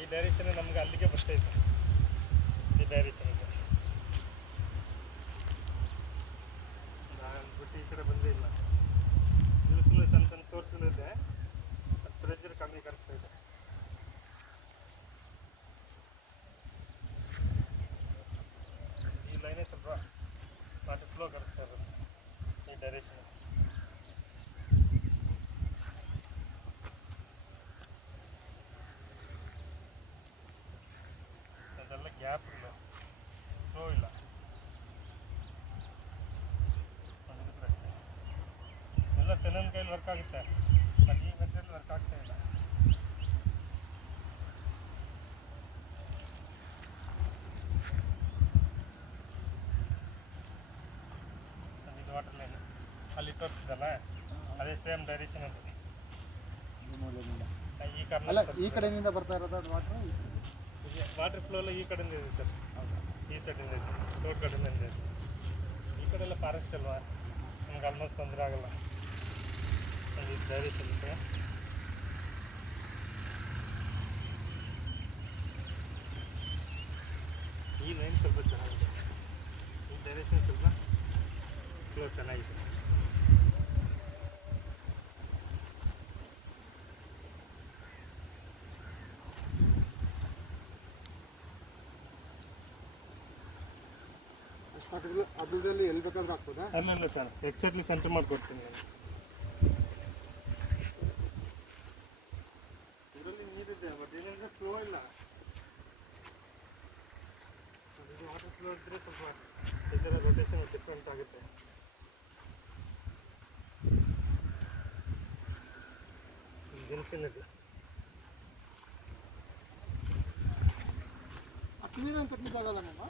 ಈ ಡೈರೆಕ್ಷನ್ ನಮ್ಗೆ ಅಲ್ಲಿಗೆ ಬರ್ತೈತೆ. ಈ ಡೈರೆಕ್ಷನ್ ಇದೆ ಬಿಟ್ಟು ಈ ಕಡೆ ಬಂದೇ ಇಲ್ಲ. ಇದು ಸುಮ್ಮನೆ ಸಣ್ಣ ಸಣ್ಣ ಸೋರ್ಸ್ಗಳಿದೆ, ಪ್ರೆಷರ್ ಕಮ್ಮಿ ಕಳಿಸ್ತಾ ಇದೆ. ಈ ಲೈನೇ ಸ್ವಲ್ಪ ವಾಟರ್ ಫ್ಲೋ ಕಳಿಸ್ತಾ ಇರೋದು ಈ ಡೈರೆಕ್ಷನ್. ಅದೆಲ್ಲ ಗ್ಯಾಪ್ ಇಲ್ಲ, ಫ್ಲೋ ಇಲ್ಲ. ಅಷ್ಟೇ ಎಲ್ಲ ತೆನನ ಕೈಲಿ ವರ್ಕ್ ಆಗುತ್ತೆ, ಬಟ್ ಈ ಮೆಥಡ್ ವರ್ಕ್ ಆಗ್ತಾ ಇಲ್ಲ. ಇದು ವಾಟರ್ ಲೈನ್ ಅಲ್ಲಿ ತೋರಿಸಿದಲ್ಲ, ಅದೇ ಸೇಮ್ ಡೈರೆಕ್ಷನ್ ಅಂತ. ಈ ಕಡೆಯಿಂದ ಬರ್ತಾ ಇರೋದು ಅದು ವಾಟರ್ ಫ್ಲೋ ಎಲ್ಲ ಈ ಕಡೆಯಿಂದ ಇದೆ ಸರ್, ಈ ಸೈಡಿಂದ ಇದೆ, ರೋಡ್ ಕಡೆಯಿಂದ ಇದೆ. ಈ ಕಡೆ ಎಲ್ಲ ಫಾರೆಸ್ಟ್ ಅಲ್ವಾ, ನಮ್ಗೆ ಆಲ್ಮೋಸ್ಟ್ ತೊಂದರೆ ಆಗಲ್ಲ. ಅದು ಡೈರೆಕ್ಷನ್ ಇದೆ. ಈ ಲೈನ್ ಸ್ವಲ್ಪ ಚೆನ್ನಾಗಿದೆ, ಈ ಡೈರೆಕ್ಷನ್ ಸ್ವಲ್ಪ ಫ್ಲೋ ಚೆನ್ನಾಗಿದೆ. ಅದ್ರಲ್ಲಿ ಎಲ್ಲಿ ಬೇಕಾದ್ರೂ ಆಗ್ತದಾ? ಅಲ್ಲ ಸರ್, ಎಕ್ಸಾಕ್ಟ್ಲಿ ಸೆಂಟರ್ ಮಾಡಿಕೊಡ್ತೀನಿ ನಾನು. ಇದರಲ್ಲಿ ನೀರಿದೆ, ಬಟ್ ಏನಂದರೆ ಫ್ಲೋ ಇಲ್ಲ. ಇದು ವಾಟರ್ ಫ್ಲೋ ಇದ್ದರೆ ಸ್ವಲ್ಪ ಇದರ ರೊಟೇಷನ್ ಡಿಫ್ರೆಂಟ್ ಆಗುತ್ತೆ. ಜಂಕ್ಷನ್ ಇದೆ. ಅಷ್ಟು ನೀರೇನು ಕಟ್ಟಲಿಕ್ಕಾಗಲ್ಲ ನಮ್ಮ